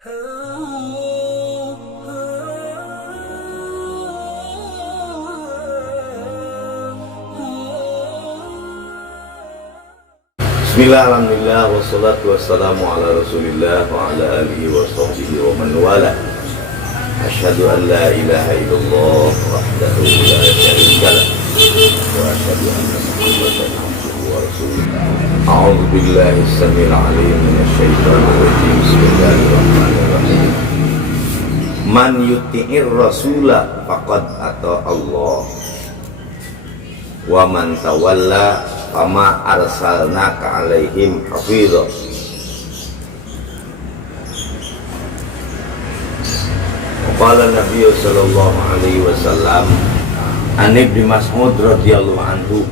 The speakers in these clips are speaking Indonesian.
Bismillah, alhamdulillah, wassalatu wassalamu ala rasulillah wa ala alihi wa sahbihi wa man wala. Asyhadu an la ilaha illallah wahdahu la syarika lah wa asyhadu anna Muhammadan abduhu wa rasuluh. A'udzu billahi samil alim minasy syaithanir rajim. Bismillahirrahmanirrahim. Man yuti'ir rasula faqad ata Allah wa man tawalla fama arsalnaka alaihim hafidha. Qala Nabi sallallahu alaihi wasallam an Ibnu Mas'ud radhiyallahu anhu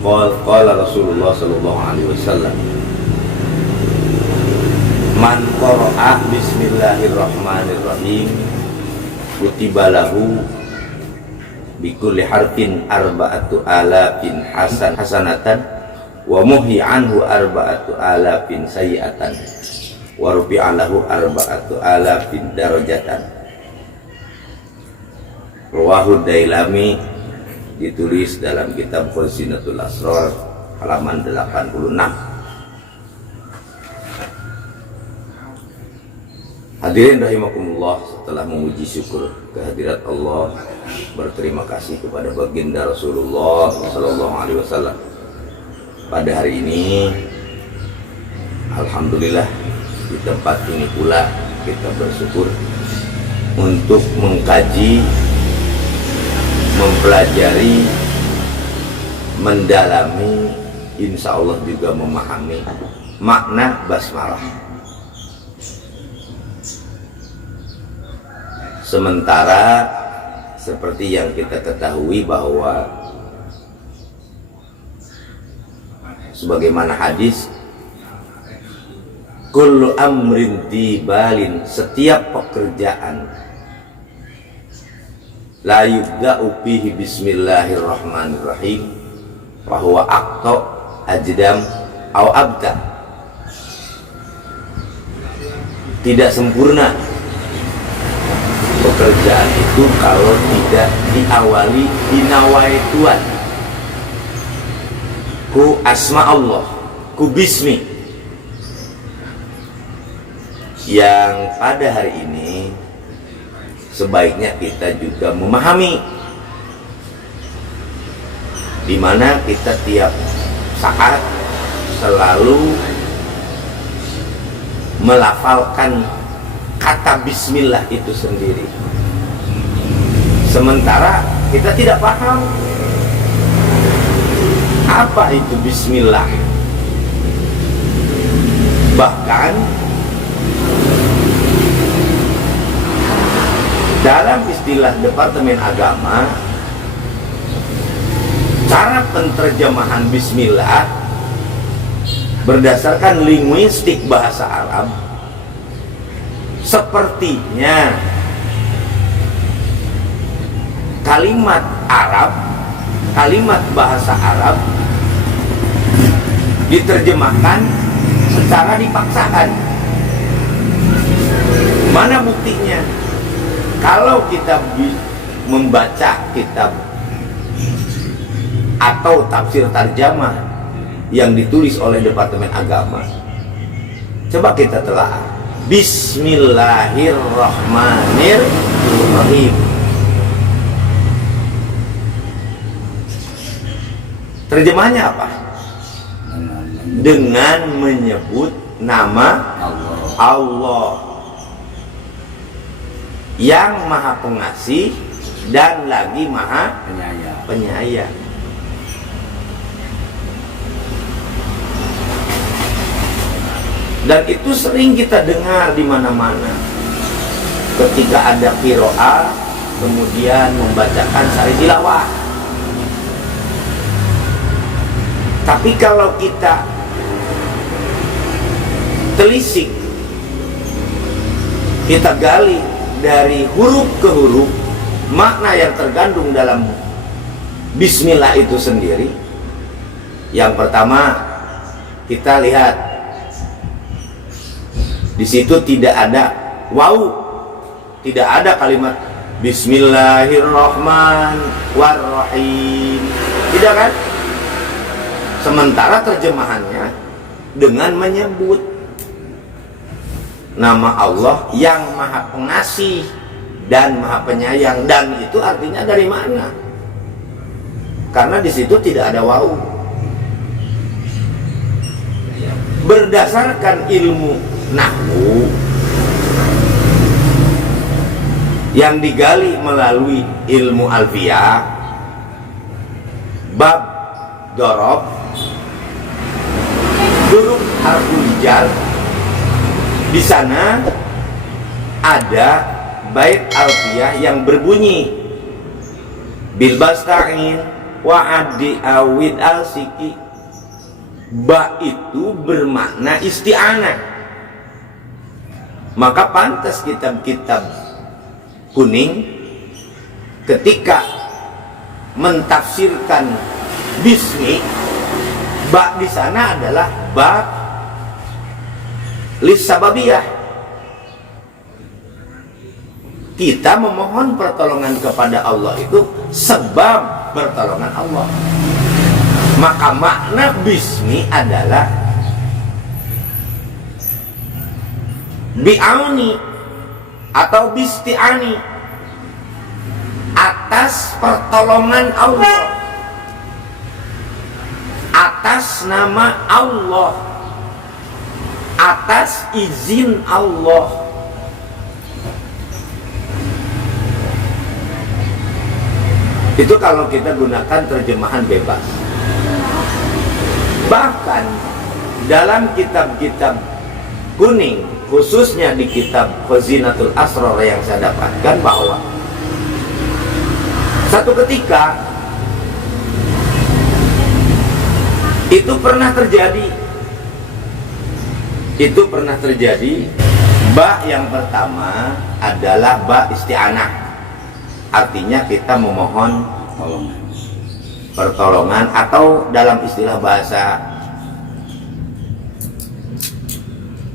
qala Rasulullah sallallahu alaihi wasallam man qara'a bismillahirrahmanirrahim kutiba lahu bikulli harfin arba'atu alafin hasanatan wa muhi anhu arba'atu alafin sayyi'atan wa rufi'a lahu arba'atu alafin darajatan. Rawahu Dailami, ditulis dalam kitab Khazinatul Asrar halaman 86. Hadirin rahimakumullah, setelah memuji syukur kehadirat Allah, berterima kasih kepada baginda Rasulullah sallallahu alaihi wasallam. Pada hari ini alhamdulillah di tempat ini pula kita bersyukur untuk mengkaji, mempelajari, mendalami, insya Allah juga memahami makna basmalah. Sementara seperti yang kita ketahui bahwa sebagaimana hadis, kullu amrin dibalin, setiap pekerjaan la yubda'u fihi bismillahirrahmanirrahim fahuwa aqta ajdam au abta, tidak sempurna pekerjaan itu kalau tidak diawali binawaituan ku asma Allah, ku bismi. Yang pada hari ini sebaiknya kita juga memahami, di mana kita tiap saat selalu melafalkan kata bismillah itu sendiri, sementara kita tidak paham apa itu bismillah. Bahkan dalam istilah Departemen Agama, cara penterjemahan bismillah berdasarkan linguistik bahasa Arab, sepertinya kalimat Arab, kalimat bahasa Arab diterjemahkan secara dipaksakan. Mana buktinya? Kalau kita membaca kitab atau tafsir tarjamah yang ditulis oleh Departemen Agama, coba kita telah Bismillahirrahmanirrahim, terjemahnya apa? Dengan menyebut nama Allah yang maha pengasih dan lagi maha penyayang. Dan itu sering kita dengar di mana-mana ketika ada qiraah kemudian membacakan sari tilawah. Tapi kalau kita telisik, kita gali dari huruf ke huruf makna yang terkandung dalam bismillah itu sendiri. Yang pertama, kita lihat di situ tidak ada waw, tidak ada kalimat Bismillahirrahmanirrahim, tidak kan? Sementara terjemahannya dengan menyebut nama Allah yang maha pengasih dan maha penyayang. Dan itu artinya dari mana? Karena di situ tidak ada waw. Berdasarkan ilmu nahwu yang digali melalui ilmu alfiyah, bab dorob, huruf harful jar, di sana ada bait alfiyah yang berbunyi bil basta'in wa addi awid al-siki. Ba itu bermakna isti'anah. Maka pantas kitab-kitab kuning ketika mentafsirkan bismi, ba di sana adalah ba lisababiyah. Kita memohon pertolongan kepada Allah itu sebab pertolongan Allah. Maka makna bismi adalah bi'auni atau bisti'ani, atas pertolongan Allah, atas nama Allah, atas izin Allah. Itu kalau kita gunakan terjemahan bebas. Bahkan dalam kitab-kitab kuning, khususnya di kitab Khazinatul Asrar yang saya dapatkan, bahwa satu ketika itu pernah terjadi. Ba yang pertama adalah ba isti'anah, artinya kita memohon pertolongan, atau dalam istilah bahasa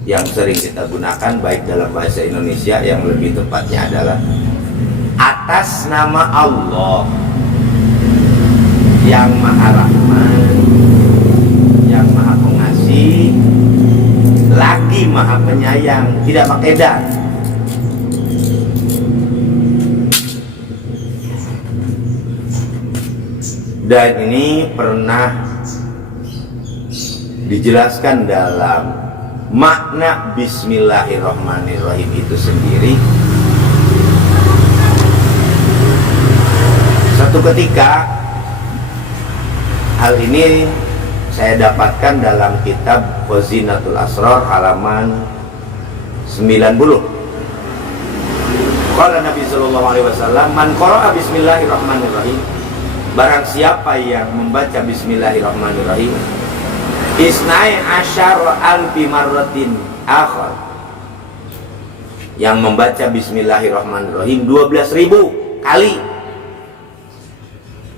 yang sering kita gunakan baik dalam bahasa Indonesia, yang lebih tepatnya adalah atas nama Allah yang maha rahman, yang maha pengasih, lagi maha penyayang, tidak pakai dan. Dan ini pernah dijelaskan dalam makna Bismillahirrahmanirrahim itu sendiri. Satu ketika, hal ini saya dapatkan dalam kitab Khazinatul Asrar halaman 90. Qala Nabi sallallahu alaihi wasallam, man qara'a bismillahirrahmanirrahim, barang siapa yang membaca bismillahirrahmanirrahim, isnai asyara alfi marratin akhar, yang membaca bismillahirrahmanirrahim 12.000 kali,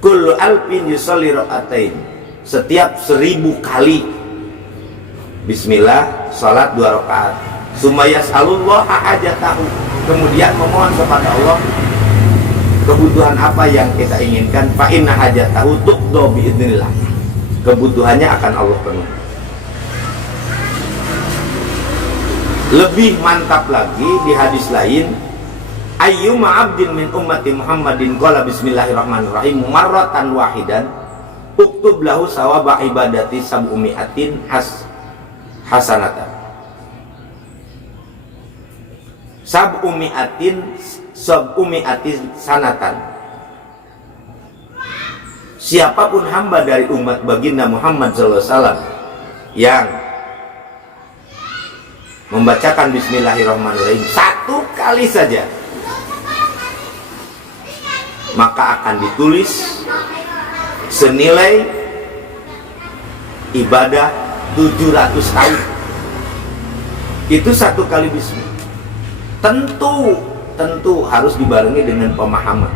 kullu alfin yusalli rakaatain, setiap 1.000 kali bismillah salat 2 rakaat, sumayas alullah hajatahu, kemudian memohon kepada Allah kebutuhan apa yang kita inginkan, fa inna hajatahu tuqda biidznillah, kebutuhannya akan Allah penuhi. Lebih mantap lagi di hadis lain, ayyuma abdin min ummati Muhammadin qala bismillahirrahmanirrahim marratan wahidan uktub lahu sawaba ibadati sab'umi'atin hasanatan. Sab'umi'atin sanatan. Siapapun hamba dari umat baginda Muhammad SAW yang membacakan bismillahirrahmanirrahim 1 kali saja, maka akan ditulis senilai ibadah 700 tahun. Itu 1 kali bismillah. Tentu harus dibarengi dengan pemahaman.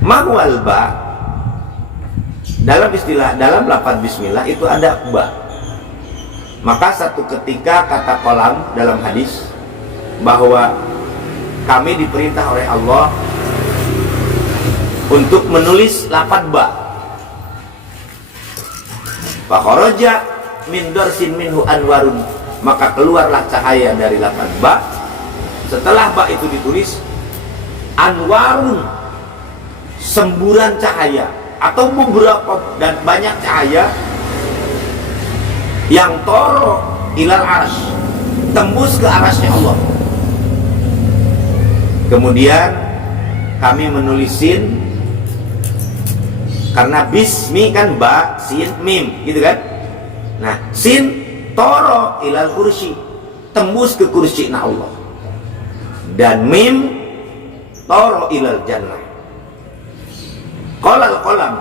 Mahwal ba, dalam istilah, dalam lafaz bismillah itu ada ba. Maka satu ketika kata kolam dalam hadis, bahwa kami diperintah oleh Allah untuk menulis lafaz ba. Fa kharaja min darsin minhu anwarun, maka keluarlah cahaya dari lafaz ba. Setelah ba itu ditulis, anwarun, semburan cahaya atau beberapa dan banyak cahaya yang toro ilal arsy, tembus ke arasnya Allah. Kemudian kami menulisin, karena bismi kan ba, sin, mim gitu kan. Nah, sin toro ilal kursi, tembus ke kursi na Allah, dan mim toro ilal jannah. Qala al-qalam,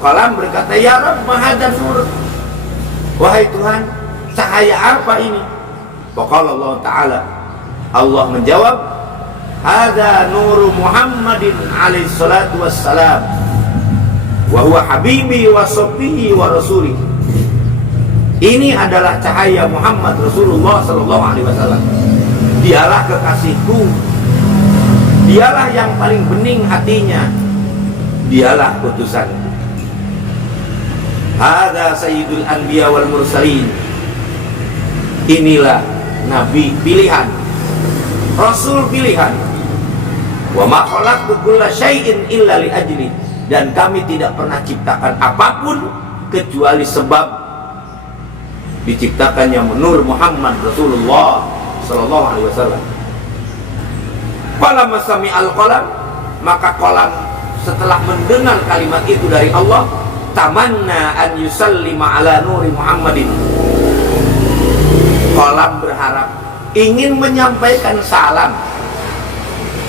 qalam berkata, ya Rabb, mahadhan nur, wahai Tuhan, cahaya apa ini? Faqala Allah Ta'ala, Allah menjawab, hadza nuru Muhammadin alaihi salatu wassalam wa huwa habibi wa safihi wa rasuli. Ini adalah cahaya Muhammad Rasulullah sallallahu alaihi wasallam. Dialah kekasihku, dialah yang paling bening hatinya, dialah utusanku. Hadza sayyidul anbiya wal mursalin. Inilah nabi pilihan, rasul pilihan. Wa ma khalaqtu kulla syai'in illa li ajli, dan kami tidak pernah ciptakan apapun kecuali sebab diciptakannya Nur Muhammad Rasulullah sallallahu alaihi wasallam. Falamma sami'al qalam, maka qalam setelah mendengar kalimat itu dari Allah, tamanna an yusallima ala nuri Muhammadin. Qalam berharap, ingin menyampaikan salam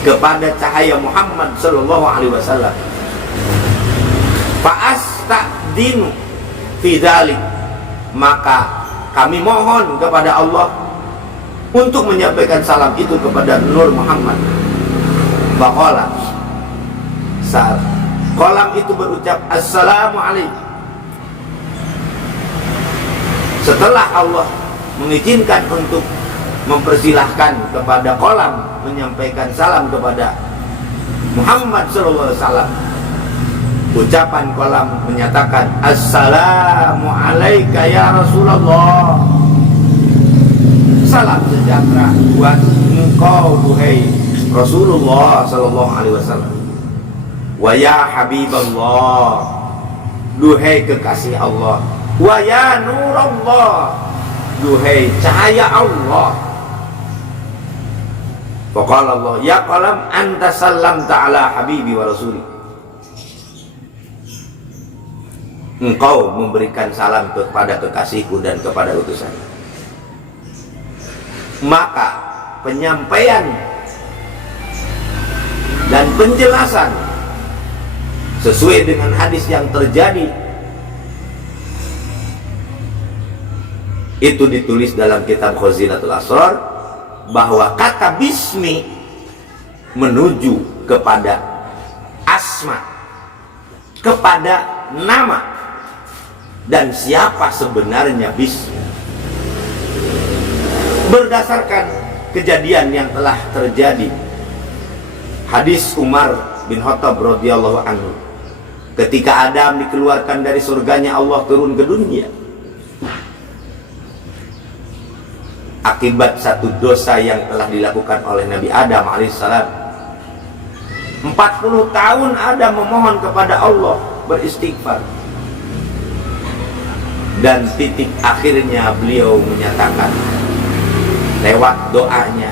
kepada cahaya Muhammad sallallahu alaihi wasallam. Fa'astadinu fi dzalik, maka kami mohon kepada Allah untuk menyampaikan salam itu kepada Nur Muhammad. Faqala, saat qalam itu berucap assalamualaikum, setelah Allah mengizinkan untuk mempersilahkan kepada qalam menyampaikan salam kepada Muhammad sallallahu alaihi wasallam, ucapan qalam menyatakan assalamu alayka ya Rasulullah, salam sejahtera buat engkau duhai Rasulullah sallallahu alaihi wasallam. Wa ya Habiballah, duhai kekasih Allah. Wa ya Nurullah, duhai cahaya Allah. Faqala Allah, ya qalam anta sallamta ala habibi wa rasuli. Engkau memberikan salam kepada kekasihku dan kepada utusan. Maka penyampaian dan penjelasan sesuai dengan hadis yang terjadi itu ditulis dalam kitab Khazinatul Asrar, bahwa kata bismi menuju kepada asma, kepada nama, dan siapa sebenarnya bismi. Berdasarkan kejadian yang telah terjadi, hadis Umar bin Khattab radhiyallahu anhu, ketika Adam dikeluarkan dari surganya, Allah turun ke dunia akibat satu dosa yang telah dilakukan oleh Nabi Adam alaihissalam. 40 tahun Adam memohon kepada Allah, beristighfar, dan titik akhirnya beliau menyatakan lewat doanya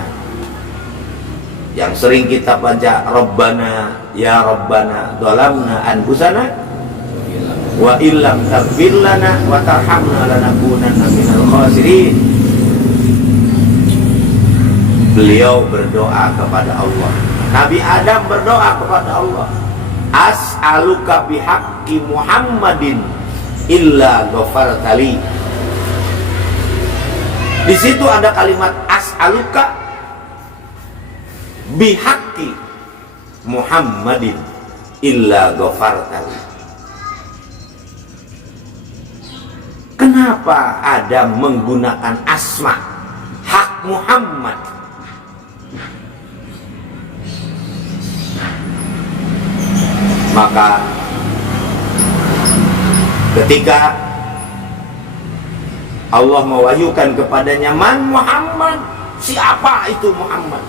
yang sering kita baca, Rabbana ya Rabbana dhalamna anfusana wa illam taghfir lana wa tarhamna lanakunanna minal khasirin. Beliau berdoa kepada Allah, Nabi Adam berdoa kepada Allah, as'aluka bihaqqi Muhammadin illa ghafartali. Di situ ada kalimat as'aluka bihaqqi Muhammadin illa ghafartali. Kenapa Adam menggunakan asma hak Muhammad? Maka ketika Allah mewahyukan kepadanya, man Muhammad, siapa itu Muhammad?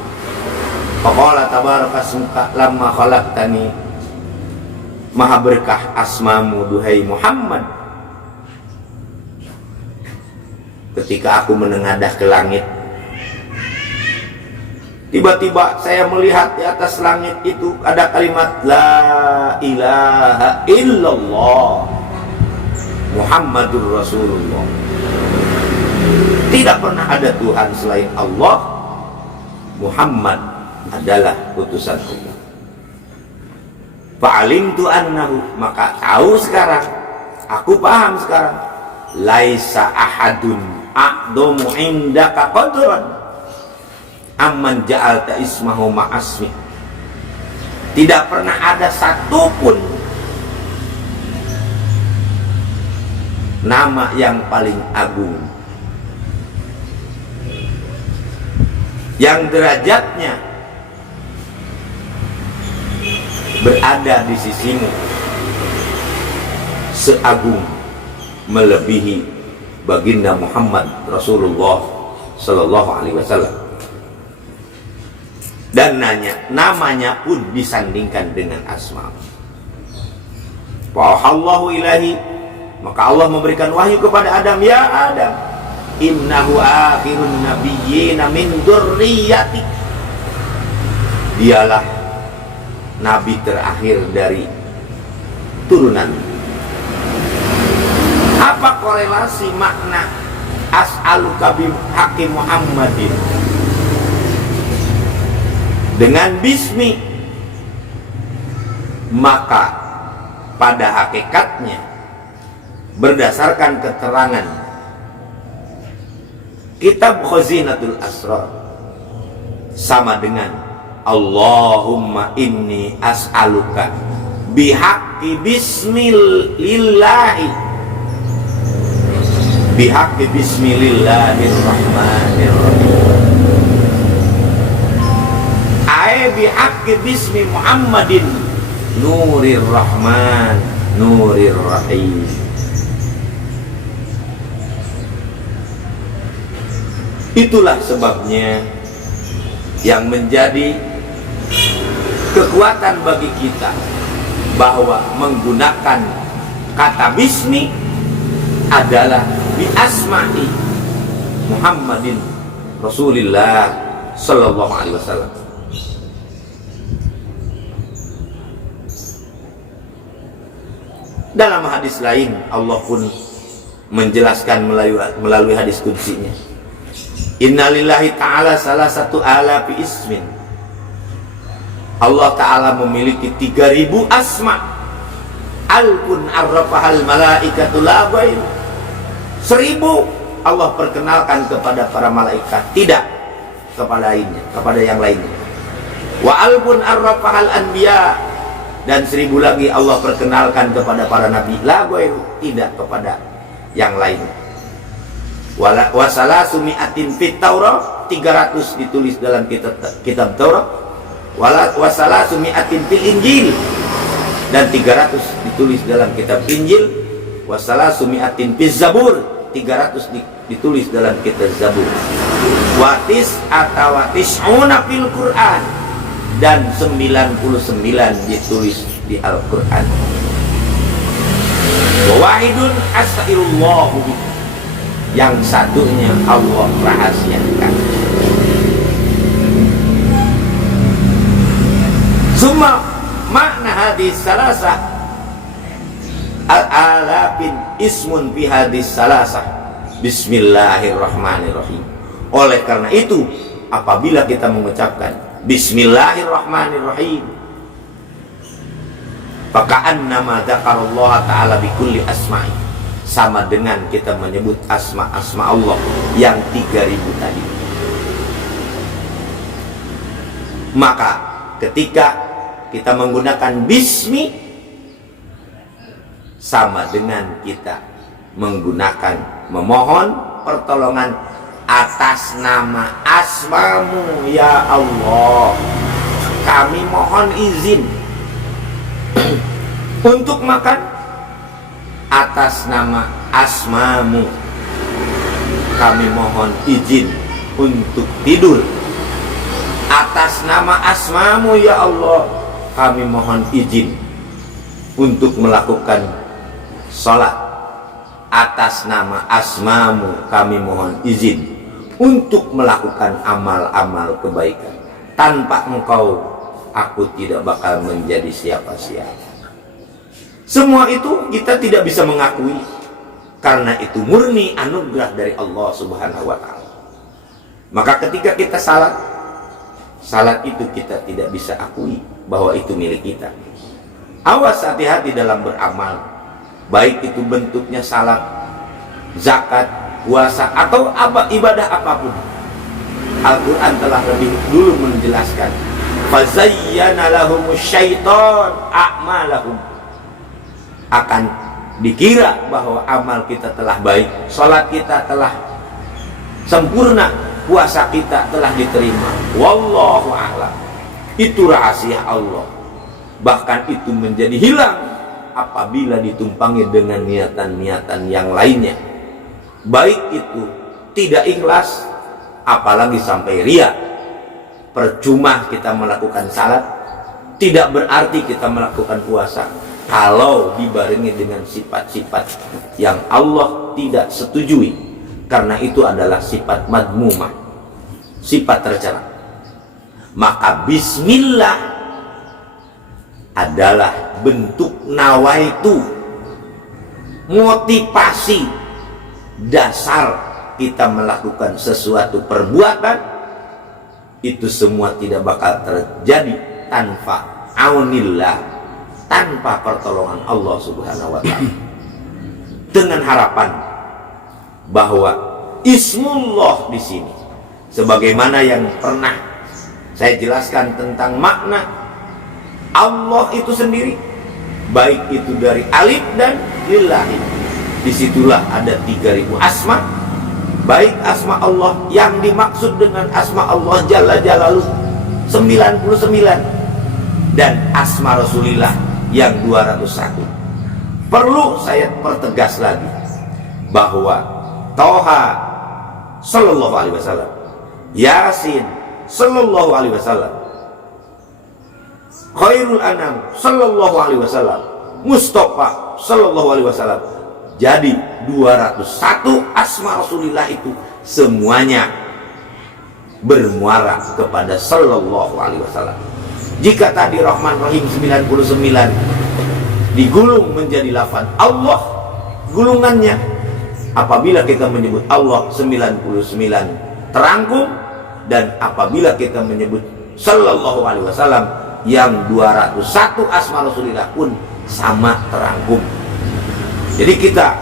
Faqala tabaraka ismuka lamma khalaqtani, maha berkah asmamu duhai Muhammad. Ketika aku menengadah ke langit, tiba-tiba saya melihat di atas langit itu ada kalimat la ilaha illallah Muhammadur Rasulullah. Tidak pernah ada Tuhan selain Allah. Muhammad adalah utusan Allah. Fa'alimtu annahu, maka tahu sekarang, aku paham sekarang, laisa ahadun a'domu indaka qadran amman ja'alta ismahu ma'asmi. Tidak pernah ada satupun nama yang paling agung, yang derajatnya berada di sisimu seagung melebihi baginda Muhammad Rasulullah Sallallahu Alaihi Wasallam. Dan namanya pun disandingkan dengan asma. Wahallahu ilahi, maka Allah memberikan wahyu kepada Adam, ya Adam, innahu akhirun nabiyyina min dzurriyyati, dialah nabi terakhir dari turunan. Apa korelasi makna as'aluka bi haqqi Muhammadin dengan bismi? Maka pada hakikatnya berdasarkan keterangan kitab Khazinatul Asrar sama dengan Allahumma inni as'aluka bihaqqi bismillahi bihaqqi bismillahirrahmanirrahim ay bihaqqi bismi Muhammadin nurir rahman nurir rahim. Itulah sebabnya yang menjadi kekuatan bagi kita bahwa menggunakan kata bismi adalah bi asma'i Muhammadin Rasulillah Sallallahu Alaihi Wasallam. Dalam hadis lain Allah pun menjelaskan melalui hadis qudsinya, innalillahi ta'ala salah satu alafi ismin. Allah Ta'ala memiliki 3000 asma. Alpun arrafahal malaikatu la ghairu. 1000 Allah perkenalkan kepada para malaikat, tidak kepada yang lainnya. Wa alpun arrafahal anbiya, dan 1000 lagi Allah perkenalkan kepada para nabi, la ghairu, tidak kepada yang lainnya. Wasalasu mi'atin fit Taurat, 300 ditulis dalam kitab Taurat. Wasalasu mi'atin fil Injil, dan 300 ditulis dalam kitab Injil. Wasalasu mi'atin fil Zabur, 300 ditulis dalam kitab Zabur. Watis atau tis'una fil Quran, dan 99 ditulis di Al-Quran. Wahidun astaghfirullahu bihi, yang satunya Allah rahasiakan. Summa makna hadis salasah al-alafin ismun fi hadis salasah bismillahirrahmanirrahim. Oleh karena itu, apabila kita mengucapkan bismillahirrahmanirrahim, faka'annama dzakarallaha ta'ala bikulli asma'i, sama dengan kita menyebut asma-asma Allah yang 3000 tadi. Maka ketika kita menggunakan bismi, sama dengan kita menggunakan memohon pertolongan atas nama asmamu, ya Allah. Kami mohon izin Untuk makan atas nama asmamu kami mohon izin. Untuk tidur atas nama asmamu ya Allah kami mohon izin. Untuk melakukan sholat atas nama asmamu kami mohon izin. Untuk melakukan amal-amal kebaikan. Tanpa engkau aku tidak bakal menjadi siapa-siapa. Semua itu kita tidak bisa mengakui, karena itu murni anugerah dari Allah Subhanahu wa Ta'ala. Maka ketika kita salat itu kita tidak bisa akui bahwa itu milik kita. Awas, hati-hati dalam beramal, baik itu bentuknya salat, zakat, puasa, atau ibadah apapun. Al-Quran telah lebih dulu menjelaskan, fazayyana lahumus syaiton a'malahum. Akan dikira bahwa amal kita telah baik, salat kita telah sempurna, puasa kita telah diterima. Wallahu a'lam. Itu rahasia Allah. Bahkan itu menjadi hilang apabila ditumpangi dengan niatan-niatan yang lainnya. Baik itu tidak ikhlas, apalagi sampai ria. Percuma kita melakukan salat, tidak berarti kita melakukan puasa kalau dibarengi dengan sifat-sifat yang Allah tidak setujui, karena itu adalah sifat madmumah, sifat tercela. Maka bismillah adalah bentuk nawaitu, motivasi dasar kita melakukan sesuatu perbuatan. Itu semua tidak bakal terjadi tanpa aunillah, tanpa pertolongan Allah Subhanahu wa Ta'ala. Dengan harapan bahwa ismullah di sini, sebagaimana yang pernah saya jelaskan tentang makna Allah itu sendiri, baik itu dari alif dan lillahi. Disitulah ada 3000 asma, baik asma Allah yang dimaksud dengan asma Allah Jalla Jalaluh 99, dan asma Rasulillah yang 201. Perlu saya pertegas lagi bahwa Toha Sallallahu Alaihi Wasallam, Yasin Sallallahu Alaihi Wasallam, Khairul Anam Sallallahu Alaihi Wasallam, Mustafa Sallallahu Alaihi Wasallam. Jadi 201 asma Rasulillah itu semuanya bermuara kepada Sallallahu Alaihi Wasallam. Jika tadi Rahman Rahim 99 digulung menjadi lafaz Allah, gulungannya apabila kita menyebut Allah 99 terangkum, dan apabila kita menyebut Sallallahu Alaihi Wasallam yang 201 asma Rasulillah pun sama terangkum. Jadi kita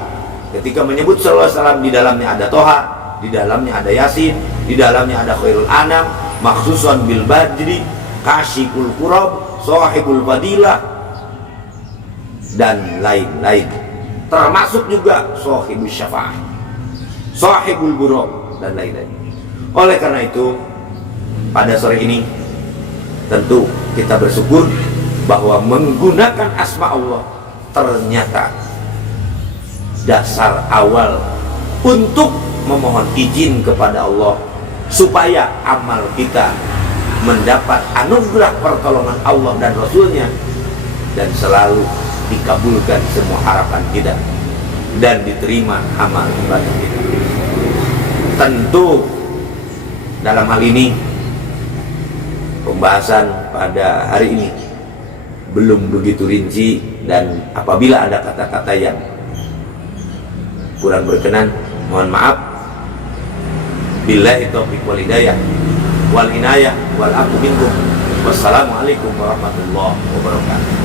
ketika menyebut Sallallahu Alaihi Wasallam, di dalamnya ada Toha, di dalamnya ada Yasin, di dalamnya ada Khairul Anam, maksusan bil badri, Kasyiful Kurab, Sahibul Fadilah, dan lain-lain. Termasuk juga Sahibul Syafa'ah, Sahibul Buraq, dan lain-lain. Oleh karena itu, pada sore ini tentu kita bersyukur bahwa menggunakan asma Allah ternyata dasar awal untuk memohon izin kepada Allah supaya amal kita mendapat anugerah pertolongan Allah dan Rasulnya, dan selalu dikabulkan semua harapan kita dan diterima amal ibadah kita. Tentu dalam hal ini pembahasan pada hari ini belum begitu rinci, dan apabila ada kata-kata yang kurang berkenan, mohon maaf. Billahi taufiq wal hidayah wal inayah wal afu minkum. Wassalamualaikum warahmatullahi wabarakatuh.